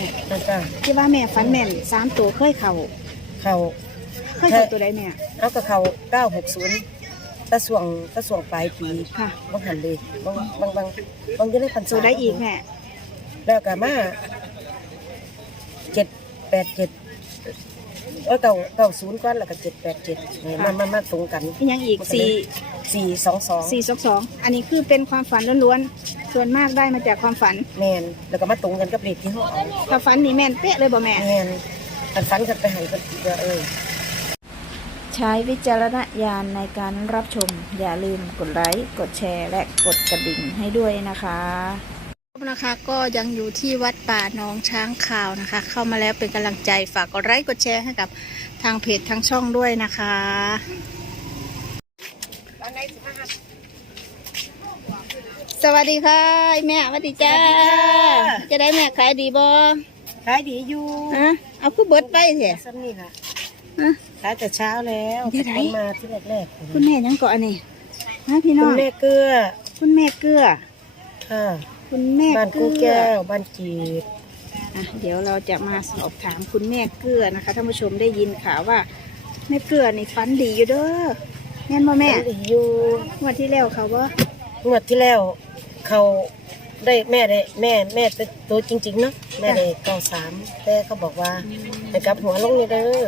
ม่นั่นจ้ะที่ว่าแม่ฝันแม่นสามตัวเคยเข่าเขาเคยเข่าตัวใดแม่เอากับเขาเก้าหกศูนย์ตะสวงตะสวงปลายปีค่ะบางหันเลยบางบางบางบางอยังได้พันตัวได้อีกแม่แล้วก็มาเจ็ดแปดเจ็ด เออเก้าเก้าศูนย์ก้อนแล้วก็เจ็ดแปดเจ็ดเนี่ยมันมันมาตรงกันอีกยังอีกสี่สี่สองสองสี่สองสองอันนี้คือเป็นความฝันล้วนๆส่วนมากได้มาจากความฝันแมนแล้วก็มาตรงกันกับเลขที่ห้องถ้าฝันนี่แม่นเป๊ะเลยบ่แม่แมนอันฝันกันไปใหายกันเยอะเอ้ยใช้วิจารณญาณในการรับชม อย่าลืมกดไลค์กดแชร์ และกดกระดิ่งให้ด้วยนะคะ นะคะ ก็ยังอยู่ที่วัดป่าหนองช้างข่าวนะคะ เข้ามาแล้วเป็นกำลังใจฝากกดไลค์กดแชร์ให้กับทางเพจทางช่องด้วยนะคะสวัสดีค่ะแม่สวัสดีจ้าสวัสดีค่ะจะได้แม่ขายดีบ่ขายดีอยู่อะเอาคือเบิดไปเถอะซ้ำนี่ค่ะอะขายแต่เช้าแล้วเดี๋ยวไหนต้นมาที่แรกๆคุณแม่ยังเกาะอันนี้ฮะพี่น้คุอณงแม่เกลือ คุณแม่เกลือค่ะ คุณแม่บ้านเกกูลือแก้วบ้านจีบอะเดี๋ยวเราจะมาสอบถามคุณแม่เกลือนะคะท่านผู้ชมได้ยินข่าวว่าแม่เกลือนี่ฟันดีอยู่เด้อแม่นบ่แม่ขายดีอยู่งวันที่แล้วเขาว่างวดที่แล้ว เขาได้แม่ได้แม่แม่เป็นตัวจริงๆเนาะแม่ได้เก้าสามแต่เขาบอกว่าให้กลับหัวลงนี่เด้อ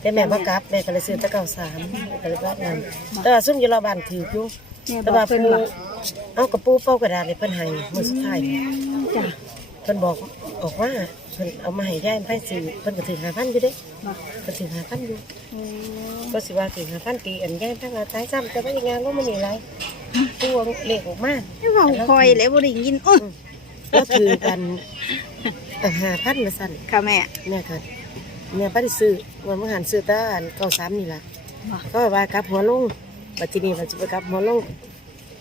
แต่แม่บ่กลับแม่ก็เลยซื้อแต่เก้าสามก็เลยรับงานแต่ว่าซุ่มอยู่รอบบ้านถืออยู่ แม่แต่บอกว่าเพิ่เพิ่นนบอกเอากระปูเป้ากระดาษในเพิ่นให้มื้อสุดท้ายนี่จ้ะเพิ่นบอกบอกว่าเพิ่นเอามาให้ยายไผซื้อเพิ่นก็ถือ5,000อยู่เด้บอกเพิ่นถือ5,000อยู่โอ้ก็สิว่าถือ5,000ตีอันยายทั้งว่าตายซ้ำแต่ว่าอย่างงานว่ามันนี่หลายตัวเลขออกมาไม่เว้าคอยแล้วบ่ได้ยินอุ้ยก็ถือกันอัน5,000มาสั่นค่ะแม่แม่ก็แม่บ่ได้ซื้อวันมื้อหันซื้อแต่อัน93นี่ล่ะบอกก็ว่ากลับหัวลง บัดทีนี้ว่าสิไปกลับหัวลง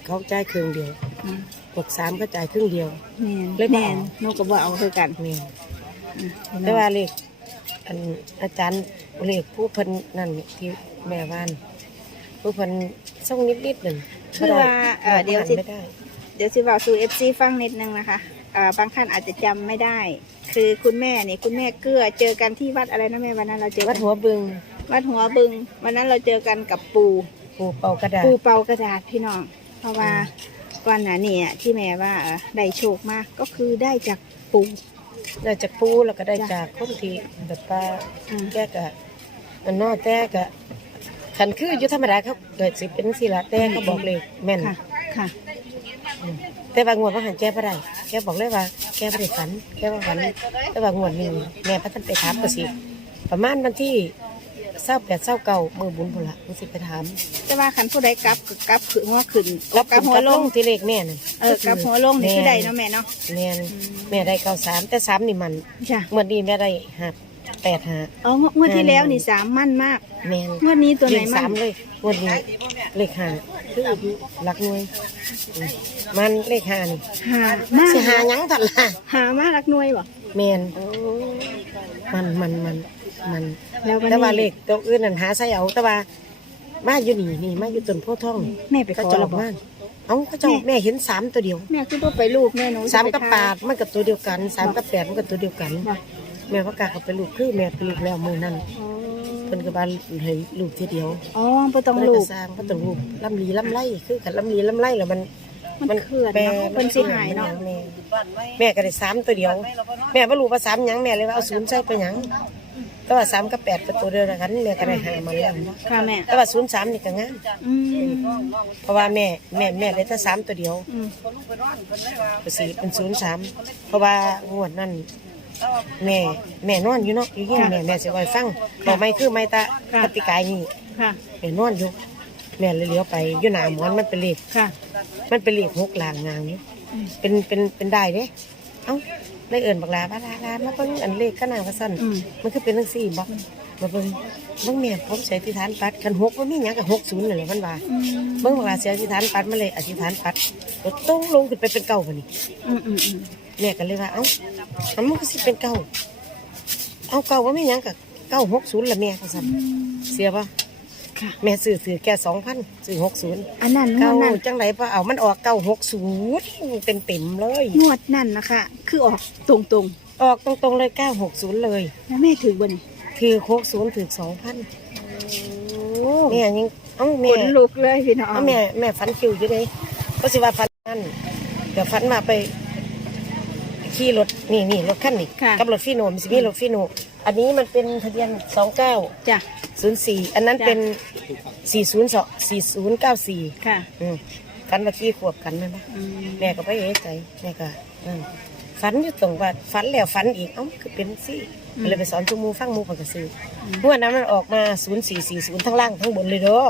เขาจ่ายครึ่งเดียวอืม63ก็จ่ายครึ่งเดียว แม่นเลยบ่แม่เอา นหนูก็บ่เอาคือกันแม่นอะแต่ว่าเลขอันอาจารย์เลขผู้เพิ่นนั่นที่แม่บ้าน ผู้เพิ่นส่งนิดนิดๆหนึ่งคือว่าเอ่อเดี๋ยวสิ ไม่ได้ เดี๋ยวสิเว้าสู่ FC ฟังนิดนึงนะคะอ่าบางท่านอาจจะจำไม่ได้ คือคุณแม่นี่คุณแม่เกลือเจอกันที่วัดอะไรนะแม่วันนั้นเราเจอวักัดนหัวบึง วัดหัวบึง วันนั้นเราเจอกันกับปู ปูเป่ากระดาษ ปูเป่ากระดาษพี่น้อง เพราะว่าก่อนหน้านี้อะที่แม่ว่าเอ่อได้โชคมากก็คือได้จากปูได้จากปูแล้วก็ได้จากคนที่แบบว่าอ่าแกกะมันนอแต่กะขันคืออยู่ธรรมดาเขาเกิดสิเป็นสิละแต่เขาบอกเลยแม่นค่ะค่ะอืมแต่ว่างวดว่าหันแกบ่ได้แกบอกเลยว่า แกบ่ได้ฝัน แกว่าฝันแต่ว่างวดนี้แม่พัฒนไปถามก็สิประมาณวันที่ เศร้าแปดเศร้าเก่ามือบุญพุ่นละมันสิไปถามแต่ว่าขันผู้ใดกลับก็กลับขึ้นหัวขึ้นรับกลับหัวลงที่เลขแม่นั่นเออกลับหัวลงนี่คือได้เนาะแม่เนาะแม่นแม่ได้เก้าสามแต่สามนี่มันจ้ะเมื่อนี้แม่ได้ห้าแปดห้าอ๋องวงวดที่แล้วนี่สามมั่นมากแม่นงวดนี้ตัวไหนเลขมั่สามนเลยงวันนี้เลขห้าคือหลักหน่วยอืมมันเลขห้านี่หามาสิหาหยังทันล่ะหามารักหน่วยบ่แม่นมันมันมัน มันแล้ววันแต่ว่าเลนี้ขตัวอื่นนั่นหาใส่เอาแต่ว่ามาอยู่นี่นี่มาอยู่ต้นโพธิ์ทองแม่ไปขก็อจะหรอออกบ่มาเอ้าเขาเจ้าแม่เห็นสามตัวเดียวแม่คือบ่ไปลูกแม่หนูสามจะกับไปแปทดมันกับตัวเดียวกันสามกับแปดมันกับตัวเดียวกัน บ่แม่ประกาศเขาเป็นลูกคือแม่เป็นลูกแล้วมือนั่นอ๋อเพิ่นก็บ้านให้ลูกทีเดียวอ๋อบ่ต้องเพิ่นลูก็กสร้างบ่ต้องลูกลำลีลำไรคือกันลำลีลำไรแล้วมัน มันเขื่อนแปรเนาะเพิ่นสิหายเนาะ แม่แม่ก็ได้สามตัวเดียว แม่บ่รู้ว่าสามหยังแม่เลยว่าเอาศูนย์ใส่ไปหยัง แต่ว่าสามกับแปดเป็นตัวเดียวกันแม่ก็ได้หามาแล้วค่ะแม่แต่ว่าศูนย์สามนี่ก็งามอืมเพราะว่าแม่แม่แม่เลยแต่สามตัวเดียวอืมก็สิเป็นศูนย์สามเพราะว่างวดนั้นแม่แม่นอนอยู่เนาะอยู่เฮียนแม่แม่สิไว้ฟังบอกไม่คือไม่ตะปฏิกายนี่ค่ะแม่นอนอยู่ แม่เลยเลี้ยวไปอยู่หน้าหมอนมันเป็นเลขค่ะ มันเป็นเลขหกหลางงางอยู่อืมเป็นเป็นเป็นได้เด้เอ้า ได้เอิ่นบักลาบักลาลามาเบิ่งอันเลขก็น่าว่าซั่นอืม มันคือเป็นจังซี่บ่มาเบิ่งเบิ่งแม่ผมใส่อธิษฐานปัดกันหกบ่มีหยังกับ60นั่นแหละมันว่าอืมเบิ่งบักลาเสียอธิษฐานปัดมาเลยอธิษฐานปัดรถต้องลงขึ้นไปเป็นเก่าบัดนี้ อืมอืมอืมแม่ก็เลยว่าเอ้าอันมันก็สิเป็นเก่าเอาเก่าว่าไม่ยังกับเก้าหกศูนย์ละแม่ก็สั่นเสียป่ะ ค่ะ แม่ซื้อซื้อแค่สองพันซื้อหกศูนย์อันนั้นงเก้าวดนั้นจังไรพอเอามันออกเก้าหกศูนย์เต็มเต็มๆเลย งวดนั่นนะคะ คือออกตรงออกตรงๆเลยเก้าหกศูนย์เลย ๆแล้วแม่ถือบ่นี่ถือหกศูนย์ถือสองพันโอ้แม่ยังเอ้าขแม่นลุกเลยพี่น้องเอ้าแม่แม่ฝันคิวอยู่เลยก็สิว่าฝันนั่นเดี๋ยวฝันมาไปขี่รถนี่นี่รถคันนี้ค่ะ กับรถฟีโนมนสิมีรถฟีโน อันนี้มันเป็นทะเบียนสองเก้าจ้ะ ศูนย์สี่อันนั้นจ้ะ เป็นสี่ศูนย์สองสี่ศูนย์เก้าสี่ค่ะอืมฝันมาขี่ขวบกันนั่นปะอืมแม่ก็ไปเอะใจแม่ก็นั่นฝันอยู่ตรงว่าฝันแล้วฝันอีกเอ้าคือเป็นสิก็เลยไปสอนชูมูฟังหมูผักกระซื้อองวดนั้นมันออกมาศูนย์สี่สี่ศูนย์ทั้งล่างทั้งบนเลยเด้อ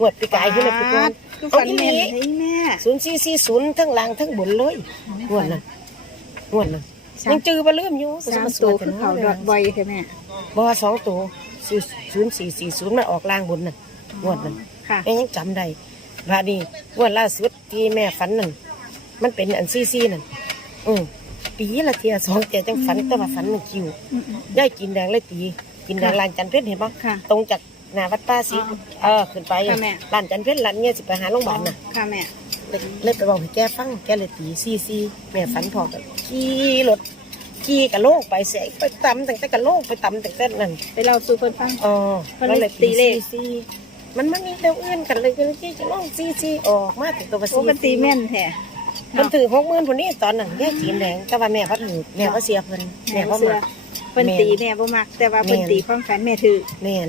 งวดปีกายขึ้นมาปีกอนคือเอาฝันที่แม่นนี้เลยแม่ ศูนย์สี่สี่ศูนย์ทั้งล่างทั้งบนเลยงวดนั้นงวดนั้น สาม ยังจือมาเริ่มอยู่สามตัวคือเขาดอดบ่อยใช่ไหมบ่ว่าสองตัวศูนย์สี่สี่ศูนย์มันออกล่างบนน่ะงวดนั้นค่ะ แม่ยังจำได้ว่านี่งวดล่าสุดที่แม่ฝันนั่นมันเป็นอันซี่ซี่นั่นอืมปีละเทียสองเทียจังฝันแต่ว่าฝันมันคิวอืมอืมย่ายกินแดงเลยตี กินแดงค่ะลานจันเพชรเห็นปะค่ะตรงจากหนาวัดป้าสิอ๋อ เออขึ้นไปค่ะแม่ ลานจันเพชรลานเนี่ยสิไปหาโรงพยาบาลน่ะ ค่ะแม่ เลยเลยไปบอกให้แกฟังแกเลยตีซีซีแม่ฝันพอกับขี่รถขี่กะโลกไปเสียไปตำตั้งแต่กะโลกไปตำตั้งแต่นั่นไปเล่าสู่เพิ่นฟังอ๋อเพิ่นเลยตีเลขซีมันมันมีเรื่องอื่นกันเลยก็เลยที่จะลงซีซีออกมาถึงตัวโอ้กันตีแม่นแท้ มันถือหกหมื่นคนนี้ตอนนั้นแย่กินแดงแต่ว่าแม่พัดถือแม่ก็เสียเพิ่นแม่แม่บ่ก็เชื่อมา เพิ่นตีแม่บ่มัก แต่ว่าเพิ่นตีความฝันแม่ถือแม่น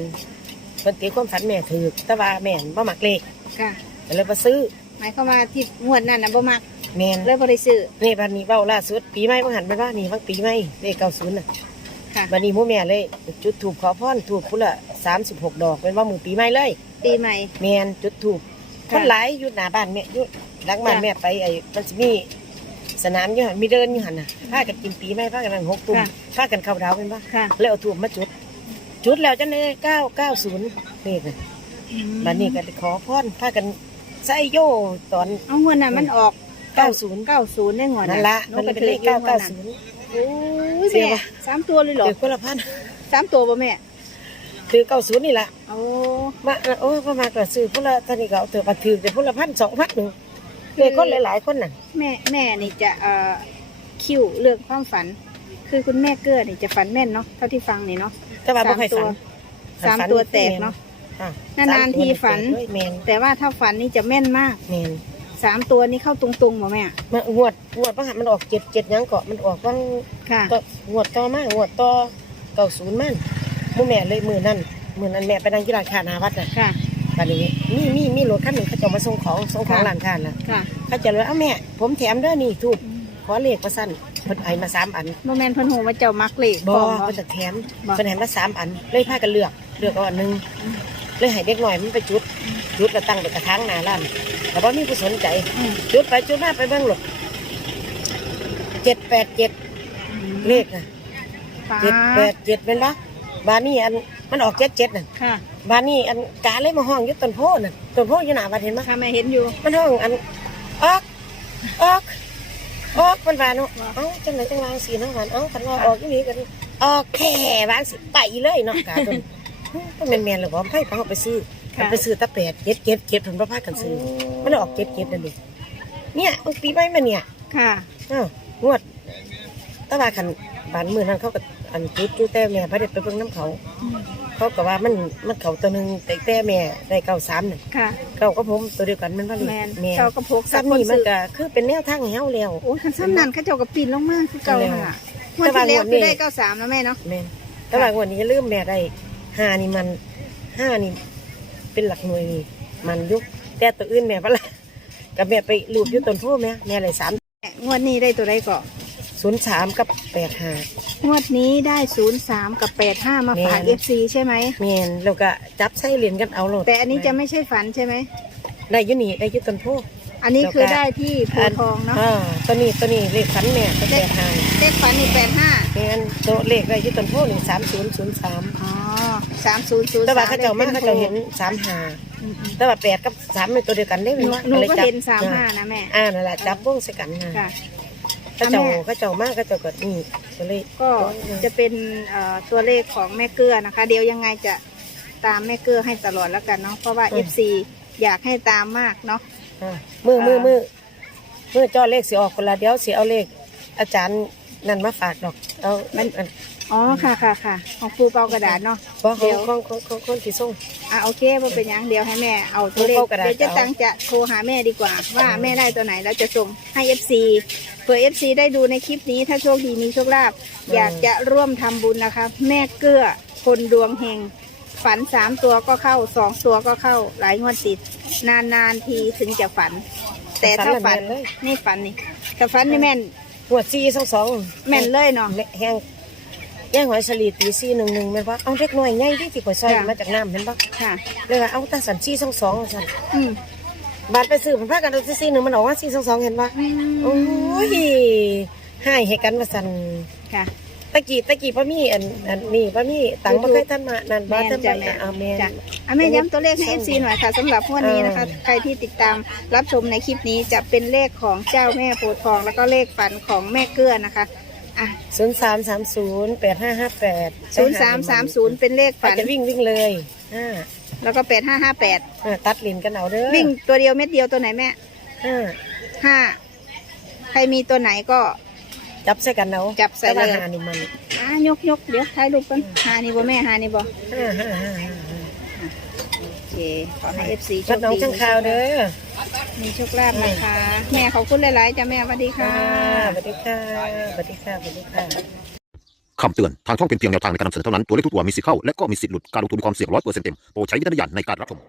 เพิ่นตีความฝันแม่ถือแต่ว่าแม่นบ่มักเลขค่ะ ก็เลยมาซื้อ หมายความว่าที่งวดนั้นน่ะบ่มักแม่นเลยบ่ได้ซื้อนี่บัดนี้เว้าล่าสุด ปีใหม่บ่หันไปว่านี่วังปีใหม่เลข90น่ะค่ะ บัดนี้หมู่แม่เลย จุดธูปขอพรถูกพุ่นละ36ดอกเป็นว่ามือปีใหม่เลย ปีใหม่ แม่นจุดธูปคค่ะ นหลายอยู่หน้าบ้านแม่อยู่หลังบ้านจ้ะแม่ไปไอ้มันสิมีสนามอยู่หั่นมีเดินอยู่หั่นน่ะพากันกินปีใหม่พากันนั่งหกตุ่มค่ะ พากันเข้าดาวเป็นบ่ค่ะแล้วเอาธูปมาจุด จุดแล้วจังได้990เลขน่ะบัดนี้ก็ขอพรพากัน ใส่โยตอน เอางวดนั้นมันออก90 90ได้งวดนั่นละหมันก็เป็นถืเลอขอยู่งวดนั้น990โอ้ยเสียแม่ปะสามตัวเลยเหรอถือคนละพันสามตัวบ่แม่คือ90นี่ล่ะโอ้มาโอ้ยพอมากระซื้อพุ่นละตอนนี้ก็เอาเถอะมาถือแต่พุ่นละพันสองพันหนึ่งเลขคนหลายๆคนน่ะ แม่แม่นี่จะเอ่อคิวเรื่องความฝัน คือคุณแม่เกื้อนี่จะฝันแม่นเนาะเท่าที่ฟังนี่เนาะแต่ว่าบ่เคยฝันสามตัวแตกเนาะ อะนานๆทีฝันเฮ้ยแมนแต่ว่าถ้าฝันนี่จะแม่นมากแมนสามตัวนี้เข้าตรงๆบ่แม่มางวดงวดพระหัตมันออกเจ็ดเจ็ดหยังเกาะมันออกว่างค่ะก็งวดต่อมางวดต่อเก้าศูนย์มันหมู่แม่เลยมือนั่นมือนั้นแม่ไปนั่งที่ร้านค้าหนาวัดน่ะค่ะตอนนี้มีมีมีรถคันหนึ่งเขาจะมาส่งของส่งของค่ะร้านค้าน่ะค่ะเขาจะเลยเอ้าแม่ ผมแถมเด้อนี่ทูบขอเลขมาสั้นเพิ่นไอมาสามอันโมแมนเพิ่นหูว่าเจ้ามักเลขบพอร้อมบ่เพิ่นจะแถมบ่เพิ่นให้มาสามอันเลยพากันเลือกเลือกเอาอันหนึง เลยให้เด็กหน่อยมันไปจุด จุดแล้วตั้งไปกระถางหน้าร้านแต่ว่ามีผู้สนใจอืมจุดไปจุดมาไปเบิ่งหลดเจ็ดแปดเจ็ดเลขน่ะฟ้าเจ็ดแปดเจ็ดเป็นปะบ้านนี้อันมันออกเจ็ดเจ็ดน่ะค่ะบ้านนี้อันกาเลยมาห้องอยุต้นโพน่ะต้นโพอยู่หน้าบ้านเห็นปะค่ะแม่เห็นอยู่ มันห้องอันออกออกออกมันว่าเนาะเอ้าจังไหนจังวางสีเนาะหวานเอ้าคันว่าออกที่นี้กันออกแค่วางสิไปเลยเนาะกาต้น ก็นแมนๆเลยบอกให้ฟังเอาไปซื้อไปซื้อตะแปดเจ็ดเจ็ดเจ็ดผมก็พากันซื้อมันออกเจ็ดเจ็ดนั่นเองเนี่ยปีใหม่มาเนี่ย ค่ะอ้าวงวดตว่าคันบานมือนั้นเขาก็อันจุดจุดแต่แม่พระเด็ไปเบิ่งน้ำเขา เขาก็ว่ามันมันเขาตัวหนึ่งแต่แต่แม่ได้เก้าสามหน่ะค่ะ เก้าก็ผมตัวเดียวกันมันว่าลยแมนแม่เจ้าก็พกสักซ้ำนี่มันก็คือเป็นแนวทางให้เฮาแล้วโอ้ยคันซ้ำนั่นเขาเจ้าก็ปีนลงมากคือเก่าแล้วหั่ะงแต่วดที่าแล้วงวดนี้คือได้เก้าสามแล้วแม่เนาะแม่ต่ว่างวดนี้อย่าลืมแม่ได้ ห้านี่มันห้านี่เป็นหลักหน่วยนี่มันยุคแต่ตัวอื่นแม่พะละกับแม่ไปรูดอยู่ต้นโพแม่แม่เลยสามงวดนี้ได้ตัวใดก่อนศูนย์สามกับแปดห้างวดนี้ได้ศูนย์สามกับแปดห้ามาฝากแม่เอนฟซีใช่ไหมแม่นแล้วก็จับใส่เหรียญกันเอาโลดแต่อันนี้จะไม่ใช่ฝันใช่ไหมได้อยุนี่ได้อยุต้นโพ อันนี้คือได้ที่โพธิ์ทองเนาะ อ่าตัวนี้ตัวนี้เลขฝันแม่ก็แปดห้าเลขฝันนี่แปดห้าแม่นตัวเลขได้อยุต้นโพหนึ่งสามศูนย์ศูนย์สามอ๋อสามศูนย์ศูนย์แต่ว่าเขาเจ้ามาเขาเจ้าเห็นสามห้าแต่ว่าแปดกับสามเป็นตัวเดียวกันได้หไหมนูวะหนูก็ลยจับเห็นสามห้านะแม่ อ่านั่นแหละจับวงใส่กันนะค่ะเขาเจ้าแม่เขาเจ้ามาเขาเจ้าก็นี่ก็เลยก็จะเป็นเอ่อตัวเลขของแม่เกลือนะคะ เดี๋ยวยังไงจะตามแม่เกลือให้ตลอดแล้วกันเนาะเพราะว่าอืม FC อยากให้ตามมากเนาะ อ่ามือมืออ่ามืมือมือจ่อเลขสิออกคนละเดี๋ยวสิเอาเลข อาจารย์นั่นมาฝากดอกเอามันอันอ๋อค่ะค่ะค่ะของครูเปากระดาษเนาะเพราะขเดี๋องยว ของของของคนที่ส่ง อะโอเคว่าเป็นหยังเดี๋ยวให้แม่เอาตัวเลขเอากระดาษ เดี๋ยวจะเอาตังจะโทรหาแม่ดีกว่า ว่าแม่ได้ตัวไหนแล้วจะส่งให้ FC เผื่อ FC ได้ดูในคลิปนี้ถ้าโชคดีมีโชคลาภอยากจะร่วมทำบุญนะคะ แม่เกื้อคนดวงเฮง ฝันสามตัวก็เข้าสองตัวก็เข้าหลายงวดติดนานๆทีถึงจะฝัน แต่ถ้าฝันฝันละแม่นเลย นี่ฝันนี่แต่ฝันนี่แม่นหัวซีสองสองแม่นเลยเนาะแห้งแย่งหอยสลีตีซีหนึ่งหนึ่งแม่นว่าเอาเล็กน้อยง่ายที่ติข่อยซอยค่ะมาจากน้ำเห็นปะค่ะ เลยว่าเอาตาสันซีสองสองสันอืมบาดไปซื้อมันพากันเอาซีหนึ่งมันออกว่าซีสองสองเห็นปะโอ้ยให้ให้กันมาสันค่ะ ตะกี้ตะกี้ป้ามีอันอันนี่ป้ามีตังค์บ่เคยท่านมานั่นบ้าแม่นท่านจ้ะมาแม่เอาแม่นจ้ะอะแม่ย้ำตัวเลขให้ FC หน่อยค่ะสำหรับงวันนี้นะคะเออใครที่ติดตามรับชมในคลิปนี้จะเป็นเลขของเจ้าแม่โพธิ์ทอง แล้วก็เลขฝันของแม่เกื้อนะคะอะศูนย์สามสามศูนย์แปดห้าห้าแปดศูนย์สามสามศูนย์เป็นเลขฝัฝันนจะวิ่งวิ่งเลยอ่าแล้วก็แปดห้าห้าแปดอ่าตัดลินกันเอาเด้อวิ่งตัวเดียวเม็ดเดียวตัวไหนแม่อ่าห้าใครมีตัวไหนก็ จับใส่กันเอาจับใส่เลยแต่ว่าหานี่มันอะยกยกเดี๋ยวถ่ายรูปกันหานี่บ่แม่หานี่บ่ห้าห้าห้าห้าห้าโอเคขอให้ FC โชวัดคหน้องดีช่างข่าวเด้อมีโชคลาภนะคะ แม่ขอบคุณหลายๆจ้ะแม่สวัสดีค่ะสวัสดีค่ะสวัสดีค่ะสวัสดีค่ะ คำเตือน ทางช่องเป็นเพียงแนวทางในการนำเสนอเท่านั้น ตัวเลขทุกตัวมีสิทธิ์เข้า และก็มีสิทธิ์หลุด การลงทุนมีความเสี่ยงร้อยเปอร์เซ็นต์เต็ม โปรดใช้วิจารณญาณในการรับชม